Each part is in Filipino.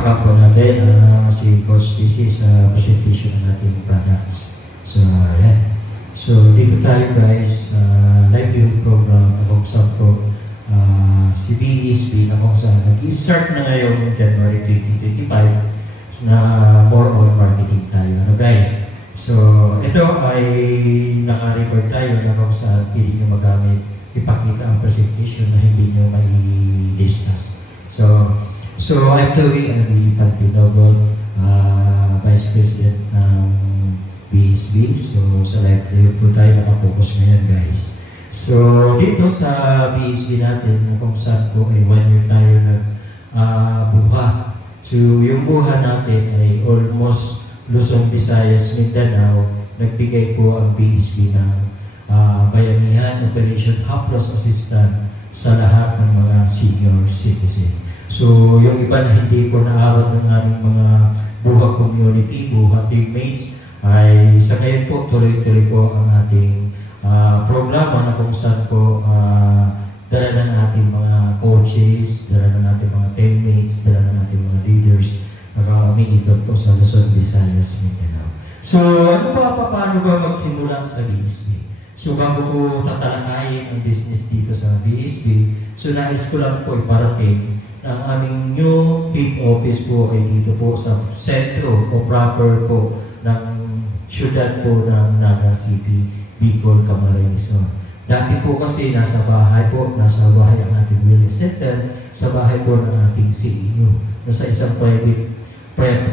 palakpakan po natin si Coach TC sa presentation ng ating products. So, yeah. So, dito tayo guys, live viewing program na kung saan po si BSB na kung saan nag-start na ngayon January 2025 na more on marketing tayo. Ano guys? So, ito ay naka-record tayo na kung saan pili nyo magamit ipakita ang presentation na hindi nyo may discuss. So I'm doing the Pantinoble, Vice President ng BSB. So sa live video po tayo nakapokus ngayon guys. So dito sa BSB natin, kung saan po ay 1 year tayo nag-buha. So yung buha natin ay almost Luzon, Visayas, Mindanao. Nagbigay po ang BSB ng bayanihan, Operation Haplos Assistant sa lahat ng mga senior citizen. So, yung iba na hindi po naabot ng aming mga buha community, buha teammates, ay sa ngayon po, tuloy-tuloy po ang ating programa na kung saan po dala ng ating mga coaches, dala ng ating mga teammates, dala ng ating mga leaders, na umiikot po sa Luzon, Visayas, Mindanao. So, ano ba, paano ba magsimula sa BSB? So, bago po tatalakayin ang business dito sa BSB, so nais ko lang po iparating na ang aming new head office po ay dito po sa sentro o proper po ng syudad po ng Naga City, Bicol, Camarines Sur. Dati po kasi nasa bahay ang ating wellness center, sa bahay po ng ating CEO, nasa isang private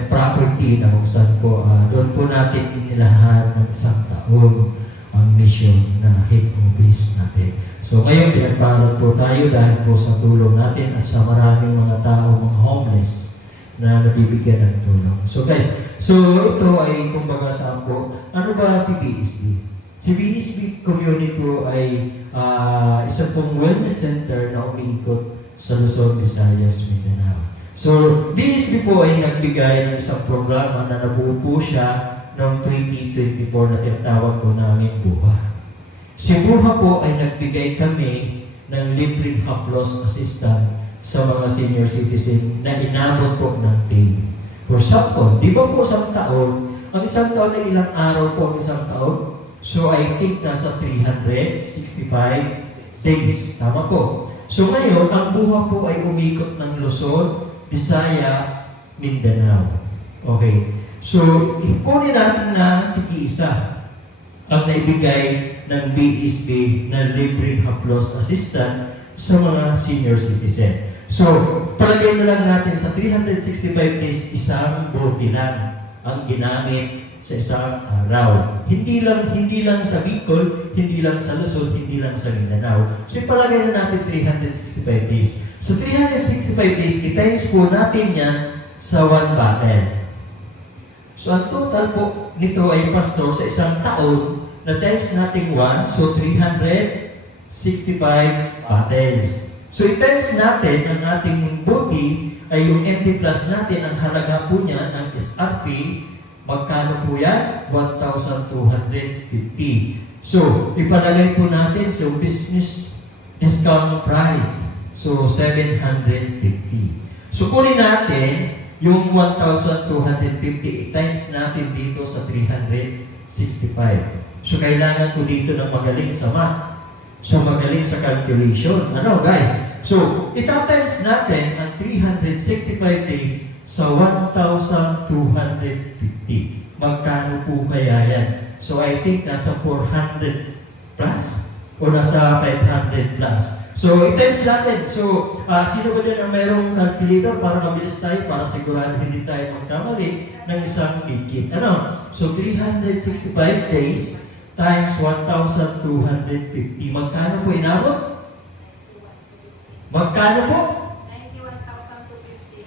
property na kung saan po, doon po natin inilahan ng isang taon ang mission na head office natin. So ngayon, pinagpalad po tayo dahil po sa tulong natin at sa maraming mga tao, mga homeless na nabibigyan ng tulong. So guys, ito ay kumbaga saan po, ano ba si BSB? Si BSB community po ay isa pong wellness center na umiikot sa Luzon, Visayas, Mindanao. So BSB po ay nagbigay ng isang programa na nabuo po siya noong 2024 na tinatawag po namin buha. Si buha po ay nagbigay kami ng libreng haplos assistant sa mga senior citizen na inabot po ng day. For example, di ba po isang taon, ang isang taon ay ilang araw po ang isang taon? So I think nasa 365 days. Tama po. So ngayon, ang buha po ay umikot ng Luzon, Visaya, Mindanao. Okay. So, ikunin natin na tiki-isa ang naibigay ng BSB na libreng haplos assistant sa mga senior citizen. So, palagay na lang natin sa 365 days, isang bordinan ang ginamit sa isang araw. Hindi lang sa Bicol, hindi lang sa Luzon, hindi lang sa Mindanao. So, palagay na natin 365 days. So, 365 days, i-times po natin yan sa 1 bottle. So, ang total po nito ay pastor sa isang taon na times natin 1, so 365 bottles. So, i-times natin ang ating body ay yung empty plus natin, ang halaga po niya ng SRP, magkano po yan? 1,250. So, ipalagay po natin yung business discount price. So, 750. So, kunin natin yung 1,250 times natin dito sa 365. So, kailangan ko dito ng magaling sa math. So, magaling sa calculation. Ano, guys? So, ita-times natin ang 365 days sa 1,250. Magkano po kaya yan? So, I think nasa 400 plus o nasa 500 plus. So, i-times natin. So, sino ba din ang mayroong calculator para mabilis tayo, para sigurado hindi tayo magkamali ng isang digit? Ano? So, 365 days times 1,250. Magkano po inabot? Magkano po?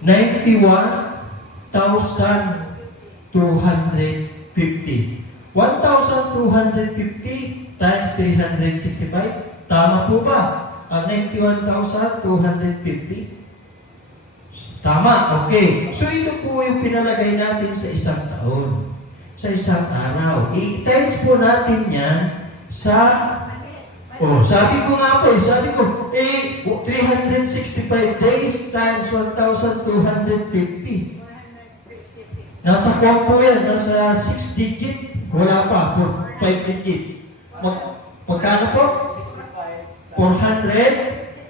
91,250. 1,250 times 365. Tama po ba? Ang 91,250? Tama, okay. So ito po yung pinalagay natin sa isang taon, sa isang araw. I-times po natin yan sa Oh, sabi ko nga po, sabi ko, 365 days times 1,250. 456. Nasa kwan po yan, nasa 6 digit. Wala pa, 5 digits. Magkano po? 400?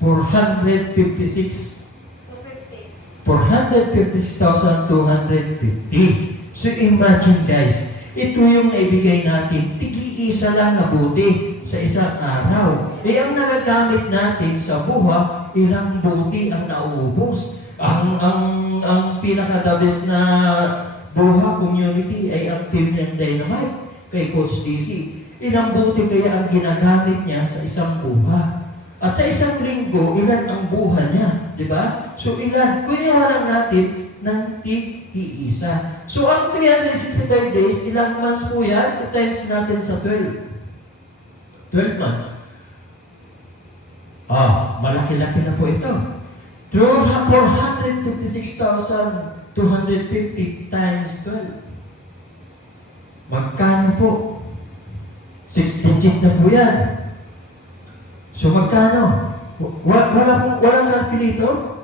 56, 250. 456. 250. 456,250. So imagine guys, ito yung naibigay natin, tigi-isa lang na buti sa isang araw. Ang nagagamit natin sa buha, ilang buti ang nauubos. Ang pinaka-the-best na buha community ay ang team ng Dynamite kay Coach DC. Ilang buti kaya ang ginagamit niya sa isang buha? At sa isang linggo, ilan ang buha niya? Di ba? So ilan? Kunyara lang natin ng tig-iisa. So ang 365 days, ilang months po yan? Times natin sa 12. 12 months. Malaki-laki na po ito. 456,250 times 12. Magkano po? 6 digit na po yan. So magkano? Walang calculator?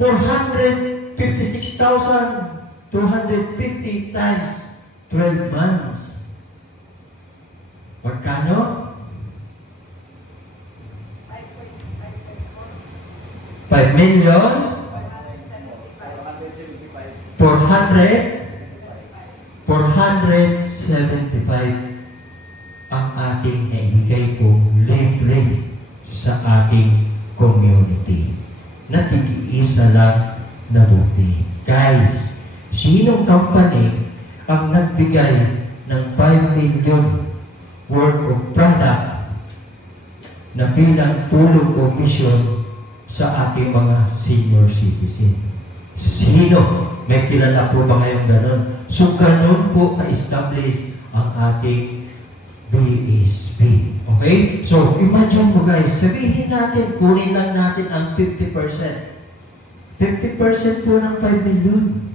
456,250 times 12 months. Magkano? 5 million? 475 ang ating naibigay kong libre sa ating community. Natigiisa lang na buti. Guys, sinong company ang nagbigay ng 5 million worth of product na bilang tulong o mission sa ating mga senior citizen? Sino? May kilala po ba kayong ganon? So, ganon po ka-establish ang ating BSP. Okay? So, imagine mo guys, sabihin natin, kunin lang natin ang 50%. 50% po ng 5 million.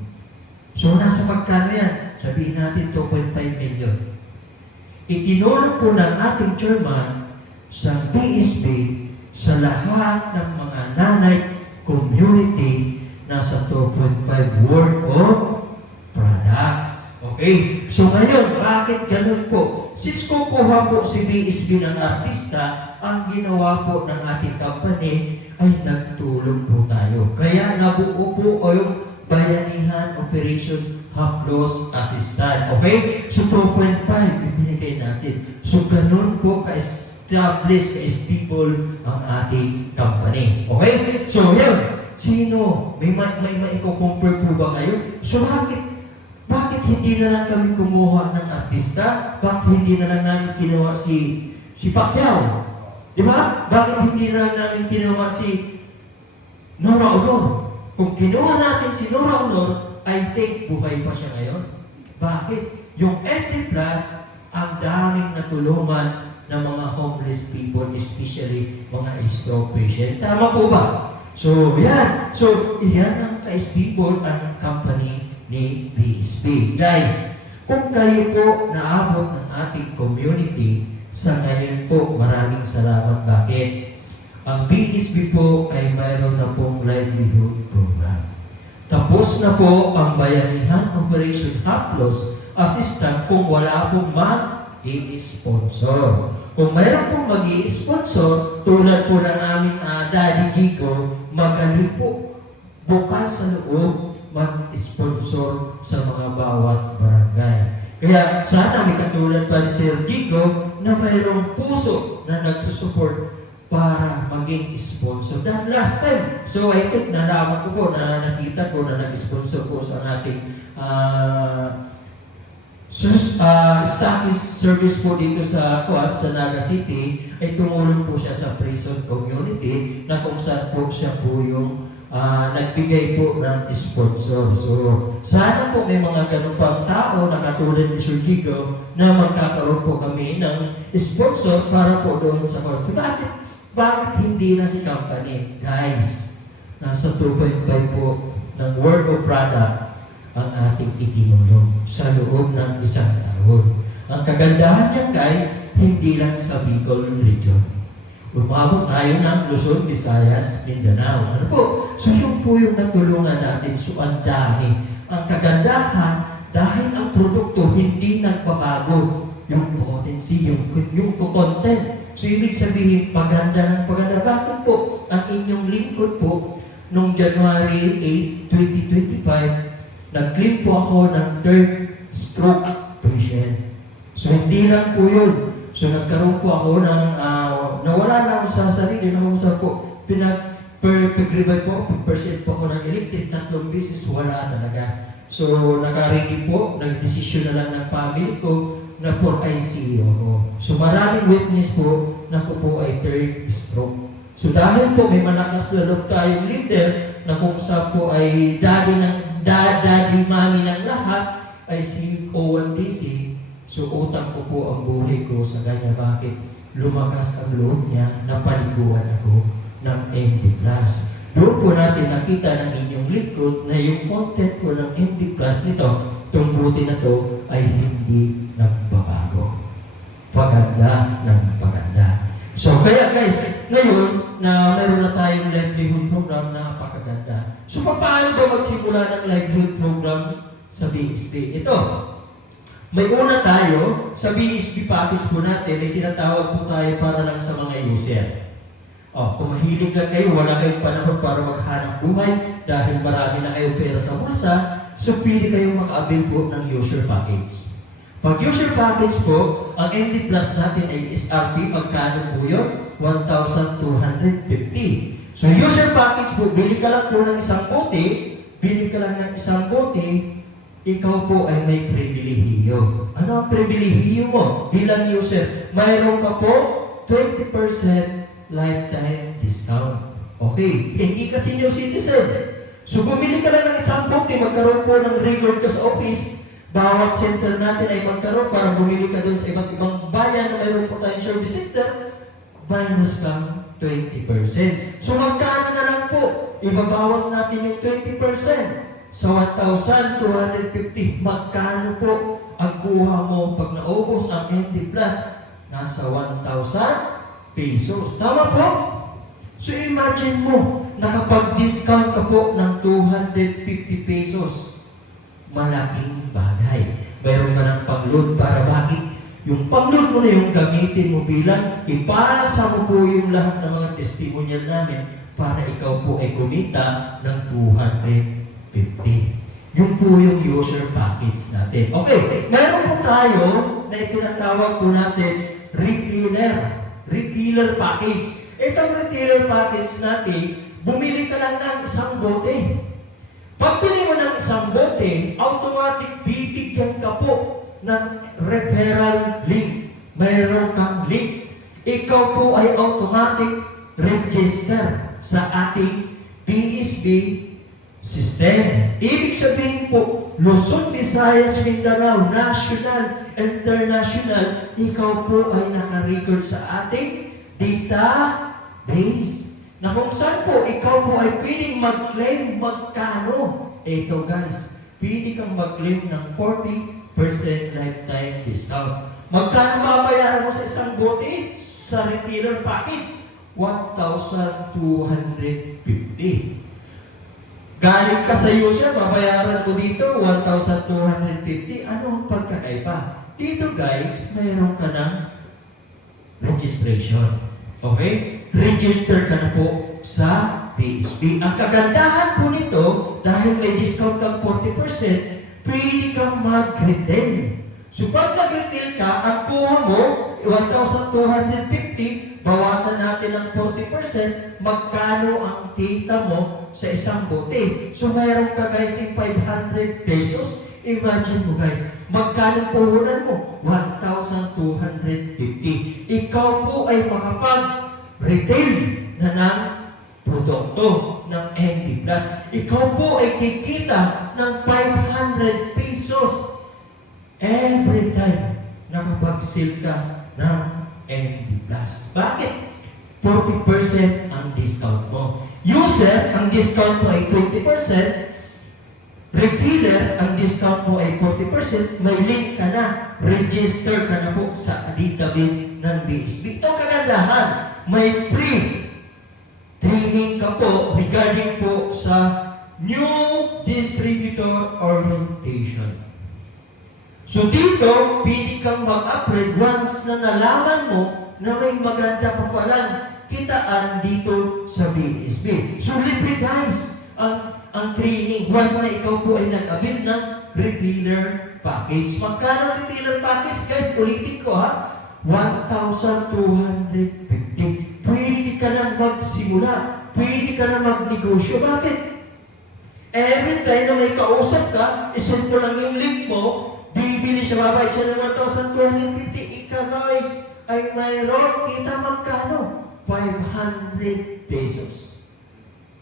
So, nasa magkano yan? Sabihin natin 2.5 million. Itinulong po ng ating chairman sa BSP sa lahat ng mga nanay community nasa 2.5 worth of products. Okay? So ngayon, bakit ganun po? Since kukuha po si BSB ng artista, ang ginawa po ng ating company ay nagtulong po tayo. Kaya nabuo po yung Bayanihan Operation Haplos Assistant. Okay? So 2.5 ibinigay natin. So ganun po ka-establish, ka-stable ang ating company. Okay? So yun. Sino? May maiko-compare po ba kayo? So bakit hindi na lang kami kumuha ng artista? Bakit hindi na lang namin ginawa si Pacquiao? Di ba? Bakit hindi na lang namin ginawa si Nora Honor? Kung ginawa natin si Nora Honor, I think buhay pa siya ngayon. Bakit? Yung MD Plus, ang daming natulungan ng mga homeless people, especially mga stroke patient. Tama po ba? So, yan. So, iyan ang ka-stable ang company ni BSP. Guys, kung kayo po naabot ng ating community, sa ngayon po, maraming salamat. Bakit? Ang BSP po ay mayroon na pong livelihood program. Tapos na po ang Bayanihan Operation Haplos Assistant kung wala pong mag-i-sponsor. Kung mayroon pong mag-i-sponsor, tulad po ng aming Daddy Gigo, magaling po bukal sa loob mag-sponsor sa mga bawat barangay. Kaya sana may katulad pa ni Sir Gigo na mayroong puso na nagsusupport para maging sponsor. That last time, so I think nalaman ko po na nakita ko na nag-sponsor po sa ating status service po dito sa Naga City, ay tumulong po siya sa prison community na kung saan po siya po yung nagbigay po ng sponsor. So, sana po may mga ganun pang tao na katulad ni Sir Gigo na magkakaroon po kami ng sponsor para po doon sa community. Bakit hindi na si company? Guys, nasa 2.5 po ng worth of product ang ating itinulong sa loob ng isang taon. Ang kagandahan niyan guys, hindi lang sa Bicol region. Umabot tayo ng Luzon, Visayas, Mindanao. Ano po? So yun po yung natulungan natin. So ang dami. Ang kagandahan, dahil ang produkto hindi nagbabago. Yung potency, yung content. So ibig sabihin, paganda ng paganda. Bakit po? Ang inyong lingkod po, noong January 8, 2025, nag-claim po ako ng third stroke patient. So hindi lang po yun. So nagkaroon po ako ng, nawala na ako sa sarili, nakusap po, pag-revive po, pag-percent po ako ng electric, 3 beses, wala talaga. So naka-ready po, nag-desisyon na lang ng family ko na for ICU ako. So maraming witness po na ko po ay third stroke. So dahil po may malakas na loob tayong leader na kung sa po ay daddy, mami ng lahat, ay si Owen DC. So utang ko po ang buhay ko sa kanya. Bakit? Lumakas ang loob niya, napaliguan ako ng MD+. Doon po natin nakita ng inyong likod na yung content ko ng MD+ nito, itong buti na to ay hindi nagbabago. Paganda ng paganda. So kaya guys, ngayon na meron na tayong livelihood program na napakaganda. So paano ba magsimula ng livelihood program sa BSB? Ito, may una tayo, sa BSB package po natin, may tinatawag po tayo para lang sa mga user. Kung mahilig lang kayo, wala kayong panahon para maghanap buhay dahil marami na kayong pera sa bulsa, so pwede kayong mag-avail po ng user package. Pag user package po, ang MD Plus natin ay SRP, pagkano po yun? 1,250. So user package po, bili ka lang po ng isang bote, ikaw po ay may pribilehiyo. Ano ang pribilehiyo mo bilang user? Mayroon ka po 20% lifetime discount. Okay, hindi ka senior citizen. So bumili ka lang ng isang bote, magkaroon po ng record ka sa office. Bawat center natin ay magkaroon para bumili ka doon sa iba't ibang bayan na mayroon po tayong service center, minus kang 20%. So magkano na lang po? Ibabawas natin yung 20%. Sa 1,250, magkano po ang kuha mo pag naubos ang MD Plus? Nasa 1,000 pesos. Tama po? So imagine mo, nakapag-discount ka po ng 250 pesos. Malaking bagay. Mayroon ka ng pang-load para bakit? Yung pang-load mo na yung gamitin mo bilang ipasa mo po yung lahat ng mga testimonial namin para ikaw po ay kumita ng 250. Yung po yung user package natin. Okay, meron po tayo na itinatawag po natin retailer package. Itong retailer package natin, bumili ka lang ng isang bote. Pag bili mo ng isang bote, automatic bibigyan ka po ng referral link. Mayroon kang link. Ikaw po ay automatic register sa ating BSB system. Ibig sabihin po, Luzon, Visayas, Mindanao, national, international, ikaw po ay naka-record sa ating database. Na kung saan po, ikaw po ay pwedeng mag-claim magkano. Ito guys, pwede kang mag-claim ng 40% lifetime discount. Magkano babayaran mo sa isang bote? Sa retailer package, 1,250. Galing ka sa user, babayaran mo dito, 1,250. Ano ang pagkakaiba? Dito guys, mayroon ka ng registration. Okay? Register ka na po sa BSB. Ang kagandahan po nito, dahil may discount kang 40%, pwede kang mag-retail. So pag nag-retail ka, ang kuha mo, 1,250, bawasan natin ng 40%, magkano ang kita mo sa isang bote. So mayroon ka guys ng 500 pesos. Imagine mo guys, magkano puhunan mo? 1,250. Ikaw po ay makapag-retail na ng produkto ng MD Plus. Ikaw po ay kikita ng 500 pesos every time nakapag-sale ka ng MD Plus. Bakit? 40% ang discount mo. User, ang discount mo ay 20%. Retailer, ang discount mo ay 40%. May link ka na. Register ka na po sa database ng BSB. Itong kagandahan, may free training ka po regarding po sa new distributor orientation. So dito, pwede kang mag-upgrade once na nalaman mo na may maganda pa palang kitaan dito sa BSB. So libre guys, ang training once na ikaw po ay nag-avail ng retailer package. Magkano retailer package guys? Ulitin ko ha, 1,250. Pwede ka na magsimula. Pwede ka na magnegosyo. Bakit? Every time na may kausap ka, isend mo lang yung link mo, bibili siya, babayad siya ng 1,250. Ika guys, ay mayroon kita magkano? 500 pesos.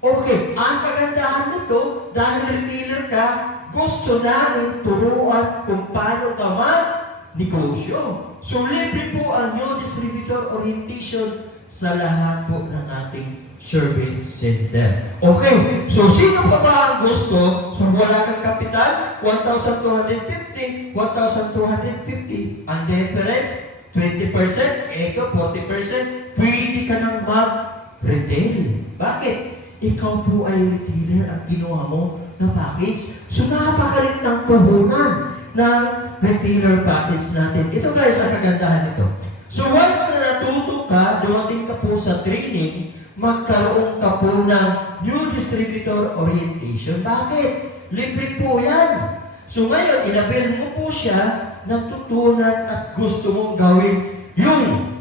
Okay, ang kagandahan nito, dahil retailer ka, gusto namin turuan kung paano ka mag-negosyo. So, libre po ang new distributor orientation sa lahat po ng ating service center. Okay, so sino pa ba ang gusto? So, wala kang kapital, 1,250, 1,250. Ang difference, 20%, ito 40%, pwede ka nang mag-retail. Bakit? Ikaw po ay retailer at ginawa mo na package. So, napakalit ng puhunan ng retailer package natin. Ito guys, ang kagandahan nito. So, once na natuto ka, dumating ka po sa training, magkaroon ka po ng new distributor orientation. Bakit? Libre po yan. So, ngayon, inabil mo po siya, natutunan at gusto mong gawin yung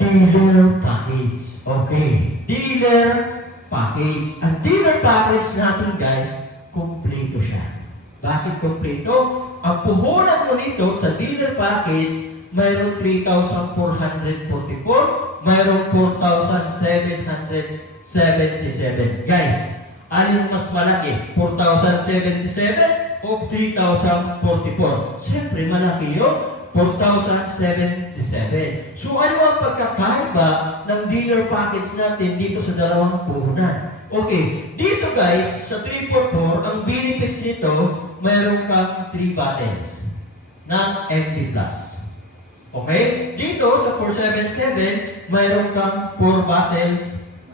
dealer package. Okay. Dealer package. Ang dealer package natin guys, kompleto siya. Bakit kompleto? Ang puhunan mo nito sa dealer package, mayroong 3,444, mayroong 4,777. Guys, alin mas malaki? 4,077 o 3,044? Siyempre, malaki yun. 4,077. So, ano ang pagkakaiba ng dealer package natin dito sa dalawang puhunan? Okay, dito guys, sa 344, ang benefits nito, mayroon kang 3 bottles ng MD+. Okay? Dito sa 477, mayroon kang 4 bottles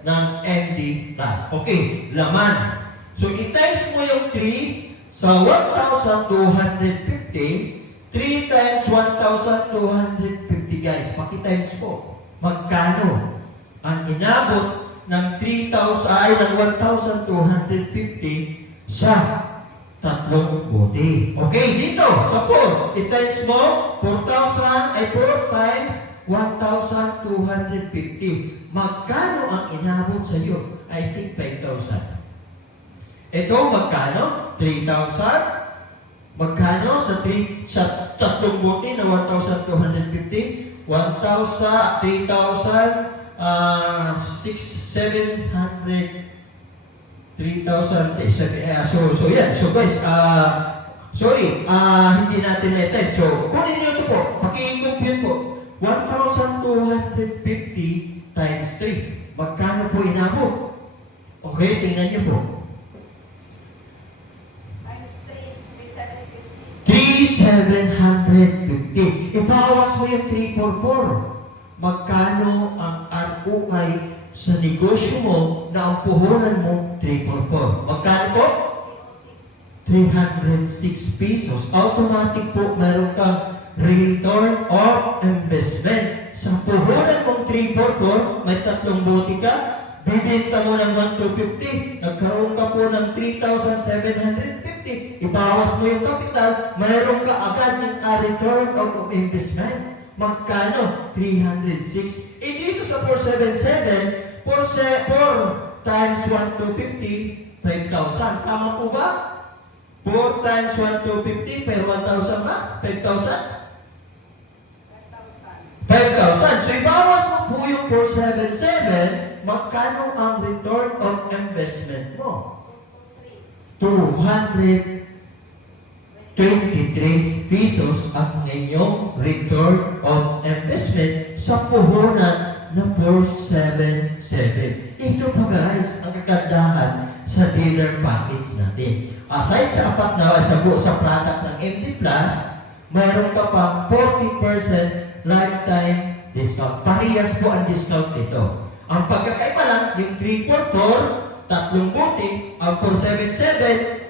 ng MD+. Okay, laman. So, i-times mo yung 3 sa 1,250, 3 times 1,250 guys. Paki-times po. Magkano? Ang inabot ng 1,250 sa 3 bote. Okay, dito sa 4. I-times mo 4,000 ay 4 times 1,250. Magkano ang inabot sa iyo? I think 5,000. Ito magkano? 3,000. Magkano sa 3 bote na 1,250? 1,000, 3,000, 6,700, 3,000, so yan. So guys, hindi natin na-type. So, kunin nyo ito po. Paki-compute po. 1,250 times 3. Magkano po inabot? Okay, tingnan nyo po. 3,750. Ibawas mo yung 344. Magkano ang ROI sa negosyo mo na ang puhunan mo 344? Magkano po? 306 pesos. Automatic po meron kang return of investment. Sa puhunan mong 344, may 3 bote ka, bibenta mo ng 1,250, nagkaroon ka po ng 3,750, ibawas mo yung capital, mayroon ka agad yung return of investment. Magkano? 306. Dito sa 477, 4 times 1,250, 5,000. Tama po ba? 4 times 1,250, pero 1,000 ba? 5,000? 5,000. So, ibawas mo po yung 477, magkano ang return of investment mo? 223 pesos ang inyong return of investment sa puhunan na 477. Ito pa guys, ang kagandahan sa dealer package natin. Aside sa apat na sa product ng MD+, mayroon ka pa 40% lifetime discount. Parehas po ang discount nito. Ang pagkakaiba lang, yung 344, tatlong buti, ang 477,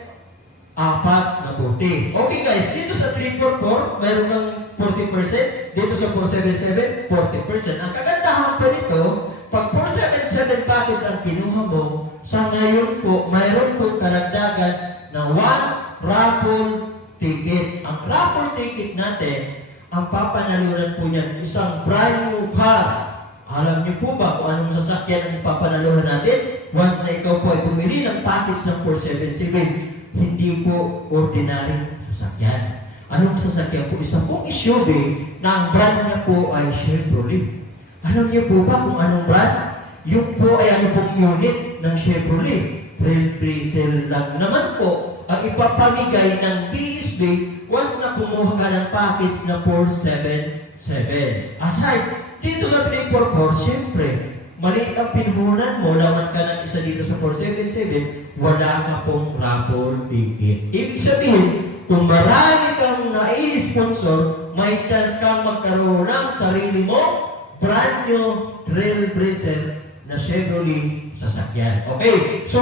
apat na buti. Okay guys, dito sa 344, mayroon ng 40%, dito sa 477, 40%. Ang kagandahan po nito, pag 477 package ang kinuha mo, sa ngayon po, mayroon po karagdagan ng 1 raffle ticket. Ang raffle ticket natin, ang papanalunan po niyan, isang brand new car. Alam niyo po ba kung anong sasakyan ang papanalunan natin? Once na ikaw po ay bumili ng package ng 477, hindi po ordinary sasakyan. Anong sasakyan po? Isa pong SUV na ang brand niya po ay Chevrolet. Alam niyo po ba kung anong brand? Yung po ay ano pong unit ng Chevrolet. Trailblazer lang naman po ang ipapamigay ng BSB once na kumuha ka ng package na 477. Aside, dito sa 344, siyempre, maliit ang pinuhunan mo, laman ka ng isa dito sa 477, wala ka pong raffle ticket. Ibig sabihin, kung marami kang nai-sponsor, may chance kang magkaroon ng sarili mo, brand new Trailblazer na Chevrolet sasakyan. Okay, so,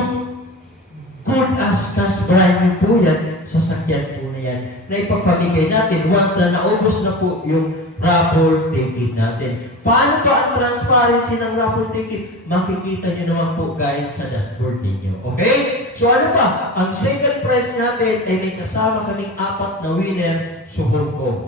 good as brand new po yan, sasakyan po na yan, na ipapamigay natin once na naubos na po yung raffle ticket natin. Paano ba ang transparency ng raffle ticket? Makikita nyo naman po guys sa dashboard ninyo. Okay? So ano ba? Ang second prize natin ay may kasama kaming 4 na winner sa Hong Kong.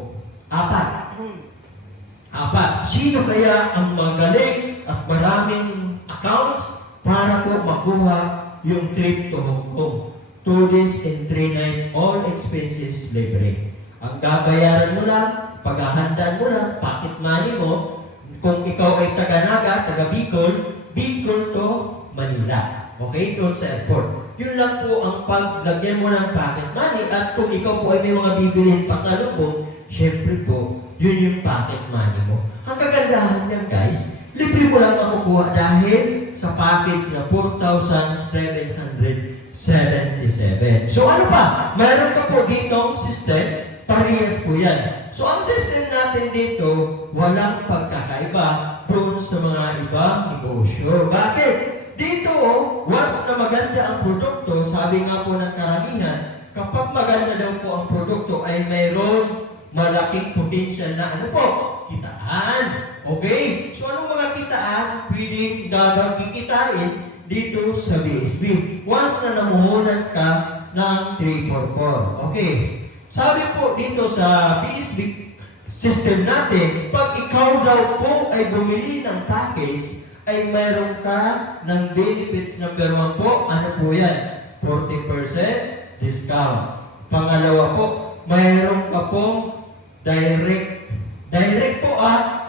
4. Sino kaya ang magaling at maraming accounts para po makuha yung trip to Hong Kong? 2 days and 3 nights, all expenses libre. Ang gabayaran mo lang, paghahandaan mo lang, pocket money mo, kung ikaw ay taga-Naga, taga-Bicol, Bicol to Manila. Okay? Doon sa airport. Yun lang po ang paglagyan mo ng pocket money at kung ikaw po ay may mga bibilihin pa sa lubong, syempre po, yun yung pocket money mo. Ang kagandahan niyan guys, libre mo lang makukuha dahil sa package na 4,777. So ano pa? Mayroon ka po ditong system, parehas po yan. So ang system natin dito, walang pagkakaiba doon sa mga ibang negosyo. Bakit? Dito, once na maganda ang produkto, sabi nga po ng karamihan, kapag maganda daw po ang produkto ay mayroon malaking potential na ano po? Kitaan. Okay? So anong mga kitaan? Pwedeng gagagikitain dito sa BSB. Once na namuhunan ka ng 344. Okay. Sabi po dito sa BSB system natin, pag ikaw daw po ay bumili ng package, ay mayroon ka ng benefits number 1 po. Ano po yan? 40% discount. Pangalawa po, mayroon ka pong direct po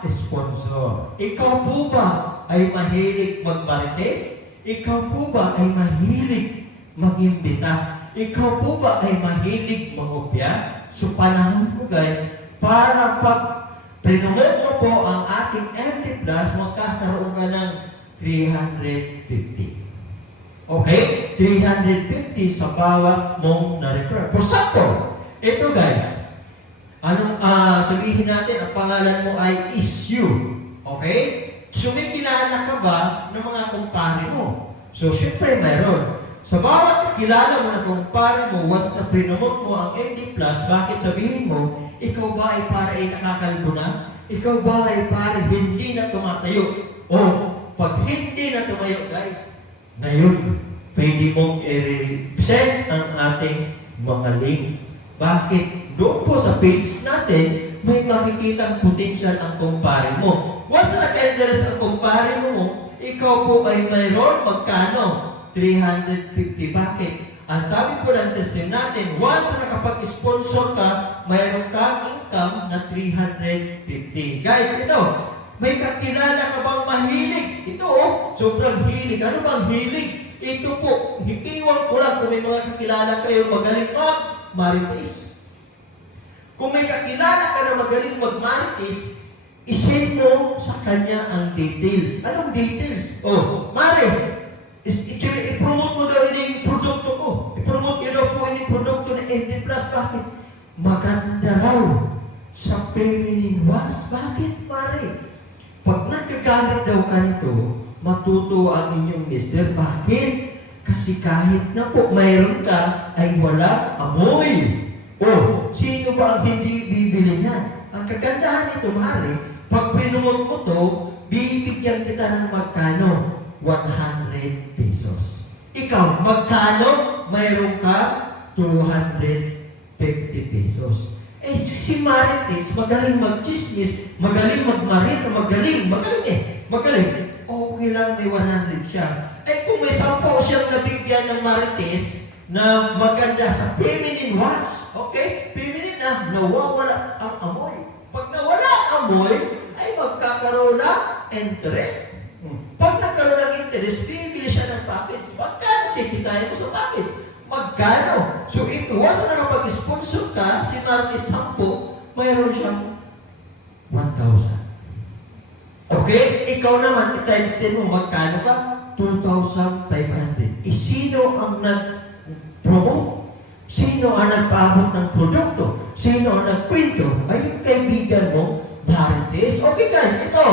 sponsor. Ikaw po ba ay mahilig magmarites? Ikaw po ba ay mahilig mag-imbita? Ikaw po ba ay mahilig mangopya? So panahon po guys, para pag pinomote mo po ang ating MD Plus, magkakaroon ka ng 350. Okay? 350 sa bawat mong na-refer. For example, ito guys, anong sabihin natin, ang pangalan mo ay issue. Okay? So may kilala ka ba ng mga kumpare mo? So syempre mayroon. Sa bawat kilala mo na kumpare mo, once na pinomote mo ang MD Plus, bakit sabihin mo, ikaw ba ay para ay nakakalbo na? Ikaw ba ay para hindi na tumatayo? O, pag hindi na tumayo, guys, ngayon, pwede mong i-represent ang ating mga link. Bakit? Doon po sa page natin, may makikita potential ang kumpare mo. Once na naka-endorse ang kumpare mo, ikaw po ay mayroon magkano? 350 packet. Ang sabi po ng system natin, once na nakapag-sponsor ka, mayroon kang income na 350. Guys, ito, may kakilala ka bang mahilig? Ito, sobrang hilig. Ano bang hilig? Ito po, iiwan ko lang kung may mga kakilala kayo magaling mag-marites. Kung may kakilala ka na magaling mag-marites, isend mo sa kanya ang details. Anong details? Oh, Mare, i-promote mo daw yung produkto ko. I-promote nyo daw po yung produkto ng MD Plus. Bakit? Maganda raw sa feminine wash. Bakit, pare? Pag nagkagamit daw ka nito, matuto ang inyong mister. Bakit? Kasi kahit na po mayroon ka, ay walang amoy. O, sino ba ang hindi bibili niyan? Ang kagandahan nito, mare, pag pinumot mo to, bibigyan kita ng magkano? 100 pesos. Ikaw, magkano? Mayroon ka 250 pesos. Eh, si Marites, magaling mag-chismis, magaling magmarita, magaling okay lang, may 100 siya. Eh, kung may 10 siyang nabigyan ng Marites na maganda sa feminine wash, okay? Feminine na, nawawala ang amoy. Pag nawala ang amoy, ay magkakaroon ng interest. Pag nagkaroon ng interest, bibili siya ng package. Magkano kikitain mo sa package? Magkano? So ito, once na nakapag-sponsor ka, si Marites 10, mayroon siyang 1,000. Okay? Ikaw naman, i-times 10 mo, magkano ka? 2,500. Sino ang nag-promote? Sino ang nagpaabot ng produkto? Sino ang nagkwento? Ay yung kaibigan mo, Marites. Okay guys, ito.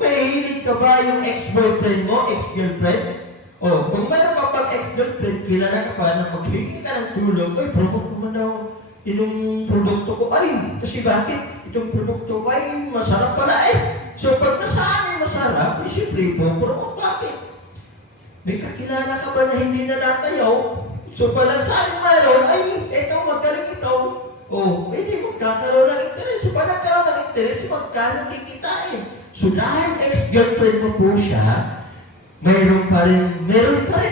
May hilig ka ba yung ex-boyfriend mo, ex-girlfriend? O, kung mayroon ka pang ex-girlfriend, kilala ka pa na maghingi ka ng tulong, ay, promote mo na itong produkto ko. Ay, kasi bakit? Itong produkto ko ay masarap pala eh. So, pag nasa amin masarap, eh, siyempre, promote bakit? May kakilala ka ba na hindi na natayaw? So, pala sa amin mayroon, ay, ito, magaling ito. O, hindi magkakaroon ng interest. So, pag nagkaroon ng interest, magkano kikitain? So, dahil ex-girlfriend mo po siya, meron pa rin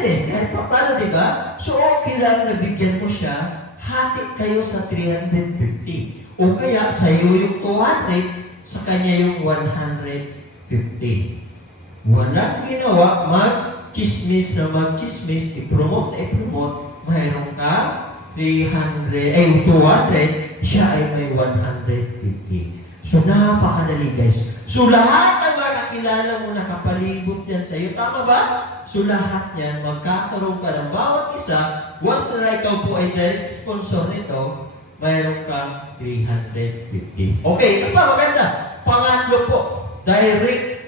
eh. Kahit pa paano, di ba? So, okay lang na bigyan mo siya, hati kayo sa 350. O kaya, sa'yo yung 200, sa kanya yung 150. Walang ginawa, mag-chismis na mag-chismis, i-promote, mayroon ka 200, siya ay may 150. So, napakadali guys. So, lahat ng mga kakilala mo na kapalibot yan sa iyo, tama ba? So, lahat yan, magkakaroon ka ng bawat isa. Once na ikaw po ay direct sponsor nito, mayroon ka 350. Okay, ito pa, maganda. Pangatlo po, direct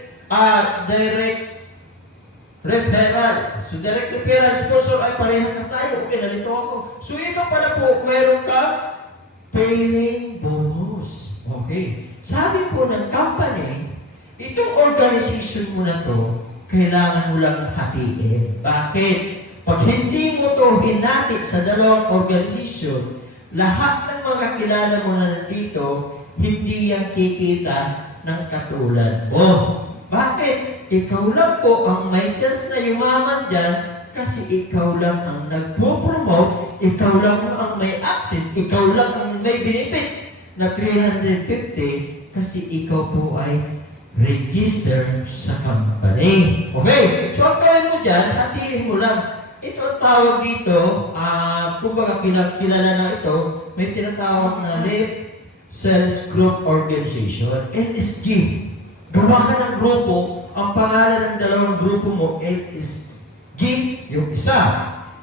referral. So, direct referral sponsor ay parehas na tayo. Okay, nalito ako. So, ito pala po, mayroon ka paying bonus. Okay. Sabi po ng company, itong organization mo na to, kailangan mo lang hatiin. Bakit? Pag hindi mo to hinati sa dalawang organization, lahat ng mga kilala mo na nandito, hindi yan kikita ng katulad mo. Bakit? Ikaw lang po ang may chance na yumaman dyan kasi ikaw lang ang nagpo-promote, ikaw lang ang may access, ikaw lang ang may benefits na 350 kasi ikaw po ay register sa company. Okay? So, ang gawin mo dyan, hatiin mo lang. Ito ang tawag dito, kumbaga kilala na ito, may tinatawag na Left Sales Group Organization, LSG. Gawa ka ng grupo, ang pangalan ng dalawang grupo mo, LSG, yung isa.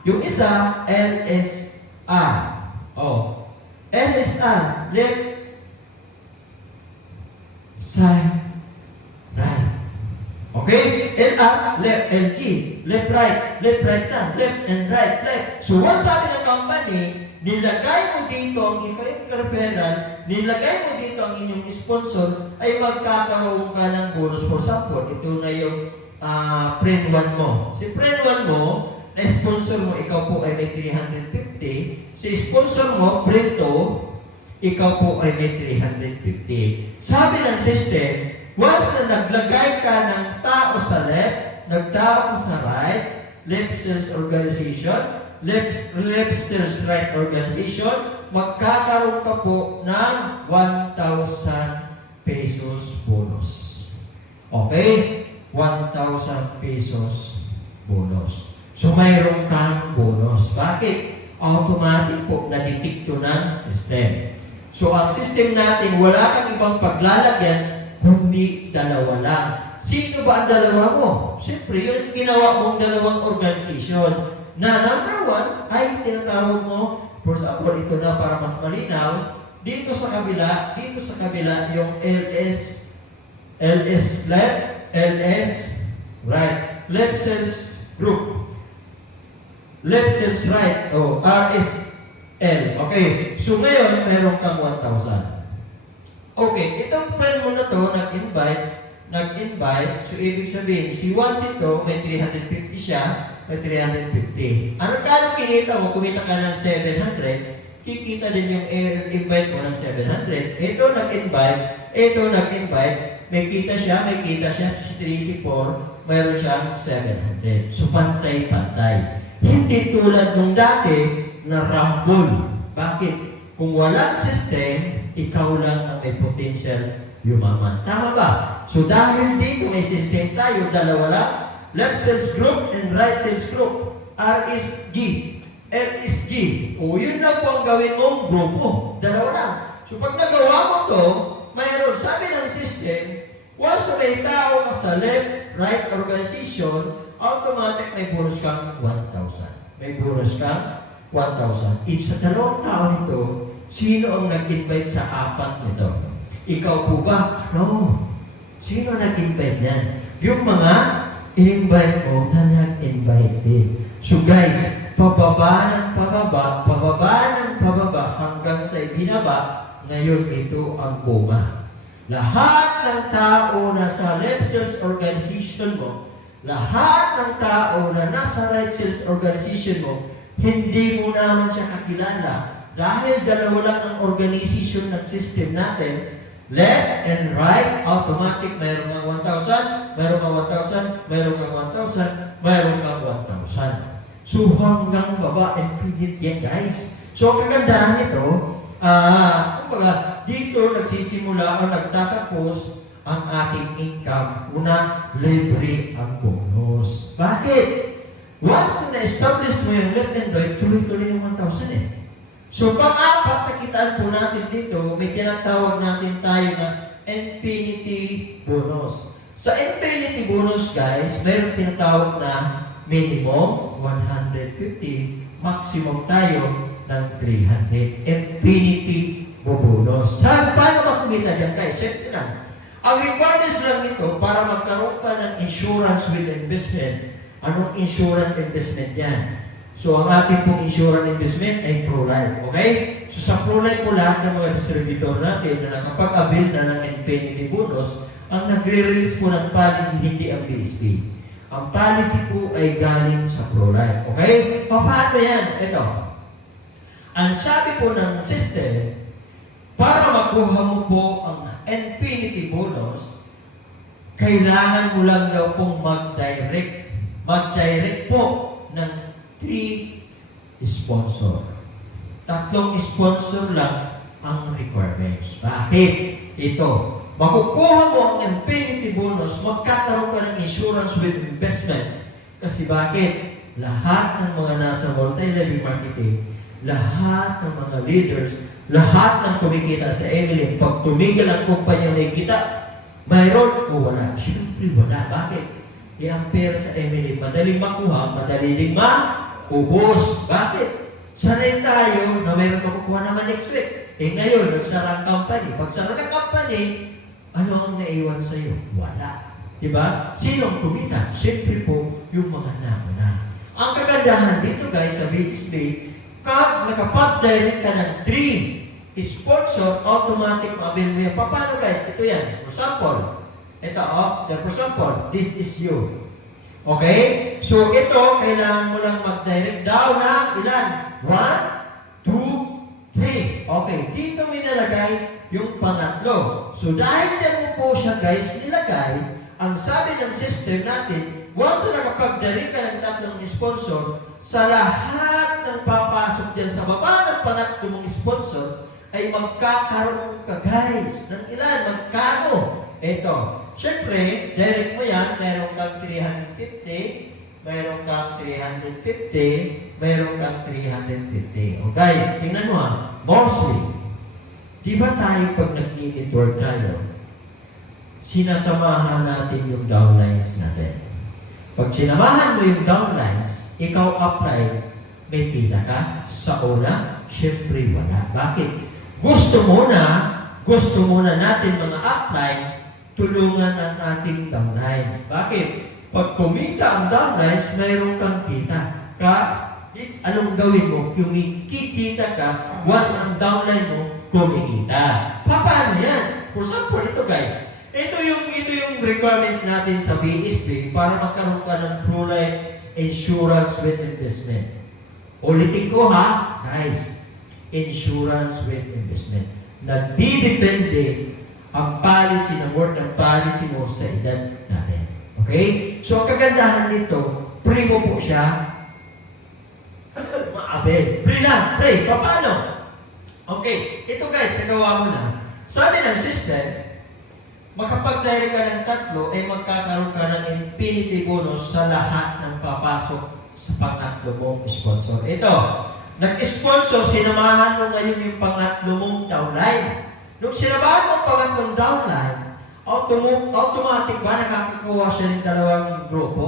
Yung isa, LSR. Oh. LSR, left side, right. Okay? LR, left, LG, left, right na, left and right, left. So, once sabi ng company, nilagay mo dito ang inyong referral, nilagay mo dito ang inyong sponsor, ay magkakaroon ka ng bonus. For example, ito na yung friend 1 mo. Si friend 1 mo, na sponsor mo, ikaw po ay may 350. Si sponsor mo, friend 2, ikaw po ay may 350. Sabi ng system, once na naglagay ka ng tao sa left, nagtao sa right, left sales organization, left sales right organization, magkakaroon ka po ng 1,000 pesos bonus. Okay? 1,000 pesos bonus. So, mayroon kang bonus. Bakit? Automatic po na-detect ng system. So, ang system natin, wala kang ibang paglalagyan, kundi dalawa lang. Sino ba ang dalawa mo? Siyempre, yung ginawa mong dalawang organization. Na number 1 ay tinatawag mo, for example, ito na para mas malinaw, dito sa kabila, yung LS left, LS right. Left cells group. Left cells right. O, RSL. Okay. So, ngayon, meron kang 1,000. Okay. Itong friend mo na to, nag-invite. So, ibig sabihin, si Juan Sito, may 350 siya, may 350. Ano kano kinita mo? Kumita ka ng 700, kikita din yung invite mo ng 700. Ito nag-invite, may kita siya, 3, 4, mayroon siyang 700. So, pantay-pantay. Hindi tulad nung dati na rumble. Bakit? Kung walang system, ikaw lang ang may potential yumaman. Tama ba? So, dahil dito may system tayo, dalawa lang, left cells group and right cells group, RSG. LSG. O, yun lang po ang gawin mong grupo. Dalawa lang. So, pag nagawa mo to, mayroon, sabi ng system, once may tao ka sa left, right organization, automatic may bonus kang 1,000. May bonus kang 1,000. It's sa dalawang tao nito, sino ang nag-invite sa apat nito? Ikaw po ba? No. Sino nag-invite niyan? Yung mga in-invite mo na nag-invite din. So guys, pababa hanggang sa ibinaba, ngayon ito ang goma. Lahat ng tao na sa left cells organization mo, lahat ng tao na nasa right cells organization mo, hindi mo naman siya kakilala. Dahil dalawa lang ang organization ng system natin, left and right, automatic, mayroon kang 1,000, mayroon kang 1,000, mayroon kang 1,000, mayroon kang 1,000. So, hanggang baba, infinite yan, guys. So, ang kagandahan nito, kumbaga, dito nagsisimula o nagtatapos ang ating income. Una, libre ang bonus. Bakit? Once na-establish mo yung left and right, tuloy-tuloy yung 1,000 eh. So, pang-apat, nakitaan po natin dito, may tinatawag natin tayo na infinity bonus. Sa infinity bonus, guys, mayroon tinatawag na minimum 150, maximum tayo ng 300. Infinity bonus. Saan paano makumita dyan, guys? Siyempre lang. Ang requirements lang ito para magkaroon ka ng insurance with investment. Anong insurance investment yan? So, ang ating pong insurance investment ay ProLife. Okay? So, sa ProLife po lahat ng mga distributor natin na nakapag-avail na ng infinity bonus, ang nagre-release po ng policy, hindi ang BSP. Ang policy po ay galing sa ProLife. Okay? Paano yan? Ito. Ang sabi po ng system, para makuha mo po ang infinity bonus, kailangan mo lang daw pong mag-direct. Mag-direct po ng 3 sponsor. 3 sponsor lang ang requirements. Bakit? Ito. Makukuha mo ang infinity bonus, magkakaroon ka ng insurance with investment. Kasi bakit? Lahat ng mga nasa multi-level marketing, lahat ng mga leaders, lahat ng kumikita sa MLM, pag tumigil ang kumpanya may kita, mayroon o wala? Siyempre wala. Bakit? Ang pera sa MLM, madaling makuha, madaling din maubos. Bakit? Sanay tayo na mayroon makukuha naman next week. Ngayon, nagsara ang company. Pag sara ng company, ano ang naiwan sa iyo? Wala. Diba? Sinong kumita? Siyempre po, yung mga nauna. Ang kagandahan dito guys sa BXB, kapag nakapag-direct ka ng 3 sponsor, automatic ma-avail mo yan. Paano guys? Ito yan. For example, ito for example, this is you. Okay? So ito, kailangan mo lang mag-direct down na ilan? 1, 2, 3. Okay, dito may nalagay yung pangatlo. So dahil din mo po siya guys nilagay, ang sabi ng system natin, once na nakapag-direct ka ng 3 sponsor, sa lahat ng papasok dyan sa baba ng pangatlo mong sponsor, ay magkakaroon ka guys ng ilan? Magkano? Ito. Siyempre, direct mo yan, meron kang 350, meron kang 350, meron kang 350. O guys, tingnan mo mostly, di ba tayo pag nag-network tayo, sinasamahan natin yung downlines natin. Pag sinamahan mo yung downlines, ikaw apply, may kita ka. Sa una, syempre wala. Bakit? gusto muna natin mga upline, tulungan ang ating downline. Bakit? Pag kumita ang downlines, mayroon kang kita. Anong gawin mo? Kumikita ka once ang downline mo kumikita. Paano yan? For example, ito guys. Ito yung requirements natin sa BSB para magkaroon ka ng Pro-Life Insurance with Investment. Ulitin ko ha, guys. Insurance with Investment. Nagdidepende ang policy ng work ng policy mo sa edad natin. Okay? So, ang kagandahan nito, pre mo po siya. Maabe. Pre lang. Pre. Paano? Okay. Ito guys, nagawa mo na. Sabi ng system, makapag-direct ka ng 3, ay magkakaroon ka ng infinity bonus sa lahat ng papasok sa pangatlo mong sponsor. Ito, nag-sponsor, sinamahan mo ngayon yung pangatlo mong downline. Nung sinamahan mo ang pangatlong downline, automatic ba nakakakuha siya ng 2 grupo?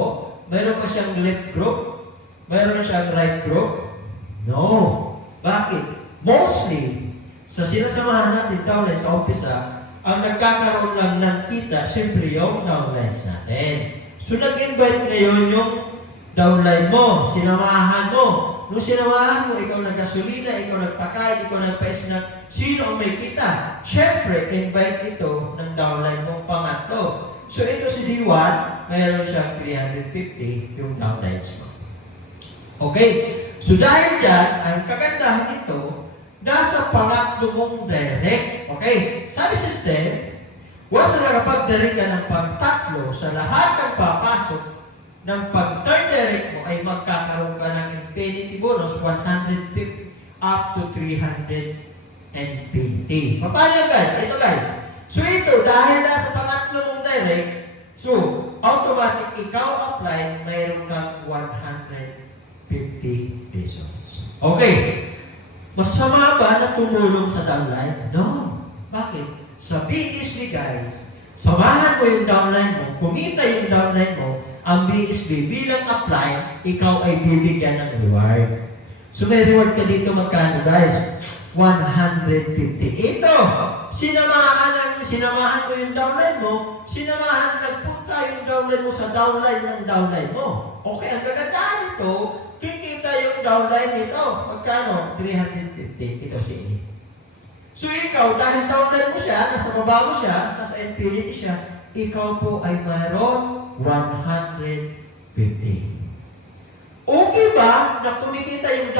Meron pa siyang left group? Meron siyang right group? No. Bakit? Mostly, sa sinasamahan natin downline sa umpisa, ang nagkakaroon lang ng kita, siyempre yung downlines natin. So, nag-invite ngayon yung downline mo, sinamahan mo. Nung sinamahan mo, ikaw nagkasulina, ikaw nagpakain, ikaw nagpaisnak, sino ang may kita? Siyempre, invite ito ng downline mong pangatlo. So, ito si D1, mayroon siyang 350 yung downlines mo. Okay? So, dahil dyan, ang kagandahan nito, nasa pangatlo mong direct. Okay? Sabi system, once na nakapag-direct ka ng pang-3 sa lahat ng papasok, ng pag-third direct mo ay magkakaroon ka ng infinity bonus 150 up to 320. Paano yan guys? Ito guys. So ito, dahil nasa pangatlo mong direct, so automatic ikaw apply, mayroon kang 150 pesos. Okay. Masama ba na tumulong sa downline? No. Bakit? Sa BSB guys, samahan mo yung downline mo, kumita yung downline mo, ang BSB bilang apply, ikaw ay bibigyan ng reward. So may reward ka dito magkano guys? 150. Ito, sinamahan mo yung downline mo, nagpunta yung downline mo sa downline ng downline mo. Okay, ang kagandahan nito, kikita yung downline nito. Magkano? 350. Ito si A. So ikaw, dahil downline mo siya, nasa baba mo siya, nasa infinity siya, ikaw po ay mayroon 150. Okay ba na kumikita yung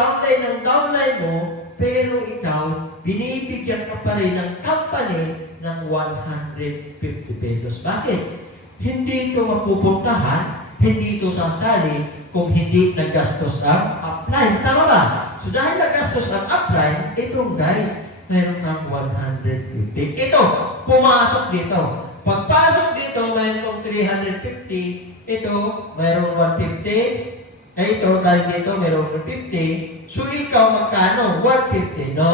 downline mo, pero ikaw, binibigyan ka pa rin ng company ng 150 pesos. Bakit? Hindi ito mapupuntahan, hindi ito sasali kung hindi naggastos ang upline. Tama ba? So dahil naggastos ang upline, itong guys, mayroon kang 150. Ito, pumasok dito. Pagpasok dito, mayroon 350. Ito, mayroon 150. Ito, dahil dito, mayroon 50. So ikaw, magkano? 150. No.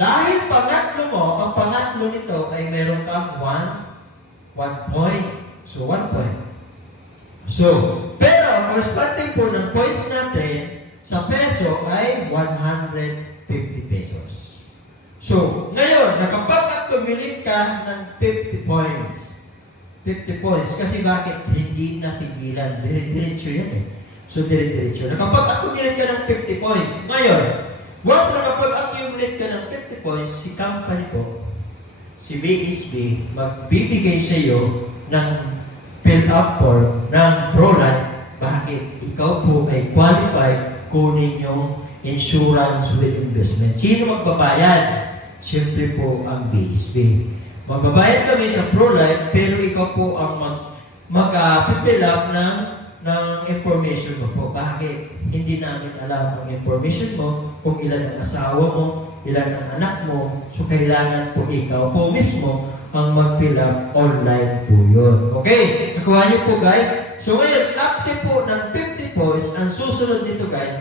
Dahil pangatlo mo, ang pangatlo nito ay mayroon kang 1 point. So, 1 point. So, pero ang corresponding po ng points natin sa peso ay 150 pesos. So, ngayon, nakapag-accumulate ka ng 50 points. 50 points. Kasi bakit? Hindi natigilan. Dire-diretso yan eh. So, dire-diretso. Nakapag-accumulate ka ng 50 points. Ngayon, once nakapag-accumulate ka ng 50 points, si company ko, si BSB, magbibigay sa iyo ng fill-up form ng Pro-Life. Bakit? Ikaw po ay qualified kunin yung insurance with investment. Sino magbabayad? Siyempre po ang BSB. Magbabayad kami sa Pro-Life, pero ikaw po ang mag-fill up ng information mo po. Bakit? Hindi namin alam ang information mo, kung ilan ang asawa mo, ilan ang anak mo, so kailangan po ikaw po mismo ang mag-fill up online po yun. Okay? Nakuha niyo po guys? So ngayon, active po ng 50 points, ang susunod dito guys,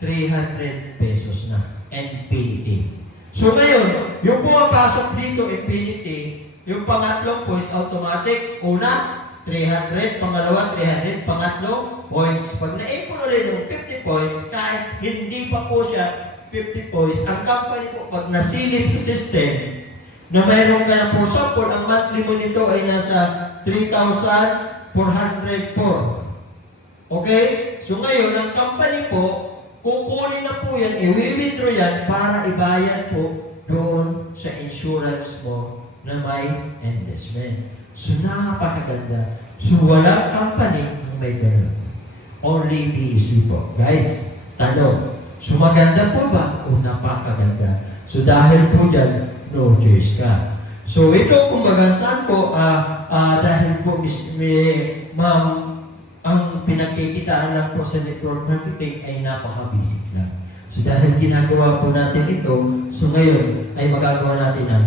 300 pesos na. NPT. So ngayon, yung pumapasok dito, infinity, yung pangatlong points, automatic, una, 300, pangalawa, 300, pangatlo, points. Pag na-aim mo na rin yung 50 points, kahit hindi pa po siya 50 points. Ang company po, pag nasilip sa system, na mayroon ka na, for example, ang monthly mo nito ay nasa 3,404. Okay? So ngayon, ang company po, kukunin na po yan, i-withdraw yan para ibayad po doon sa insurance mo na may investment. So napakaganda. So walang company ang may ganun. Only PEC po. Guys, tanong. So maganda po ba? O napakaganda. So dahil po dyan, no choice ka. So ito kumbaga saan po, dahil po ma'am, ang pinagkikitaan lang po sa network marketing ay napaka-basic lang. So dahil ginagawa po natin ito, so ngayon ay magagawa natin ang